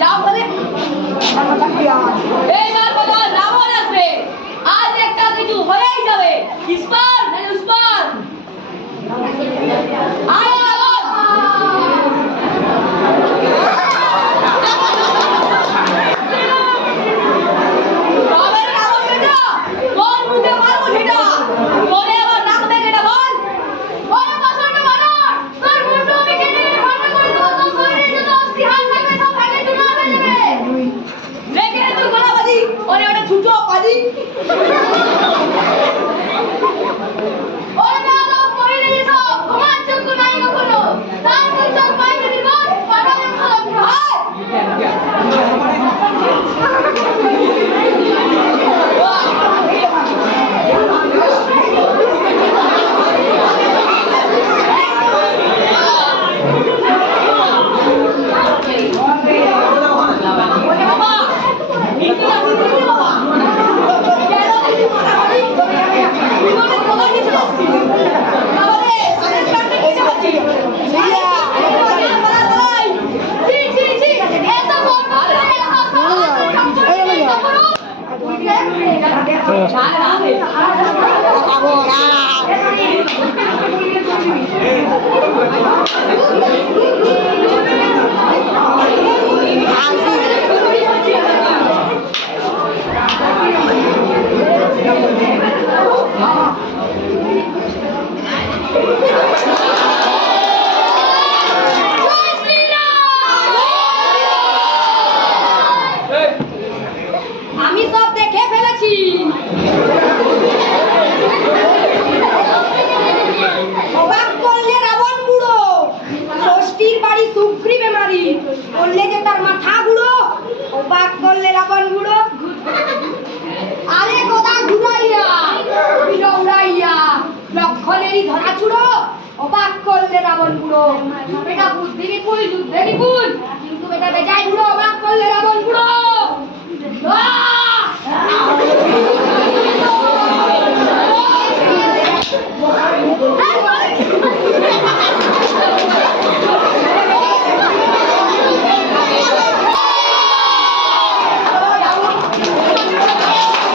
যাও বলে এইবার বলো রাবণ আসবে, আজ একটা কিছু হয়েই যাবে, ইস্পার নাহলে উস্পার। আয় রাবণ। তবে রাবণ বেটা কোন মুখে মারবো সেটা তোরে আবার রাখবে কেটা বল। ওরে পাছাটা মারো, তোর মুন্ডু আমি কেটে ভাঙা করে দেবো, তো শরীরে যত অস্থি হাত থাকবে সব ভেঙে চুরমার হয়ে যাবে। রেখে দে তুই গোলাবাজি, ওরে ওটা ছুটো পাজি। ওরে না তো পড়ে নেই সব, ঘুমার যোগ্য নাই কখনো, তার কোন চোখ পাইবে নির্মল, পাঠাবে সালাম ভাই। আমি সব দেখে ফেলেছি। অবাক করলে রাবণ বুড়ো, ষষ্ঠীর বাড়ি সুগ্রীবে মারি, বললে যে তার মাথা বুড়ো। অবাক করলে রাবণ বুড়ো, আরে গোদা ঘুরাইয়া বিলো উড়াইয়া লক্ষণেরই ধরা চুড়ো। অবাক করলে রাবণ বুড়ো, বেটা বুদ্ধি বিপুল যুদ্ধে বিপুল, কিন্তু বেটা বেজায় বুড়ো।